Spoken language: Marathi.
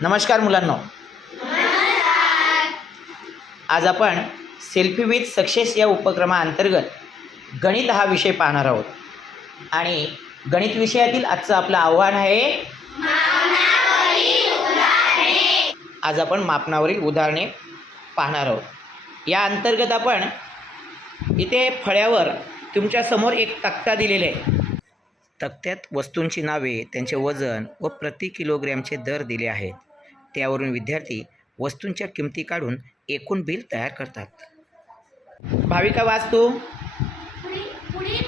नमस्कार मुलांनो, आज आपण सेल्फी विथ सक्सेस या उपक्रमाअंतर्गत गणित हा विषय पाहणार आहोत. आणि गणित विषयातील आजचं आपलं आव्हान आहे आज आपण मापनावरील उदाहरणे पाहणार आहोत. या अंतर्गत आपण इथे फळ्यावर तुमच्या समोर एक तक्ता दिलेला आहे. तक्त्यात वस्तूंची नावे, त्यांचे वजन व प्रति किलोग्रॅमचे दर दिले आहेत. त्यावरून विद्यार्थी वस्तूंच्या किमती काढून एकूण बिल तयार करतात. भाविका वाच तू. पुढील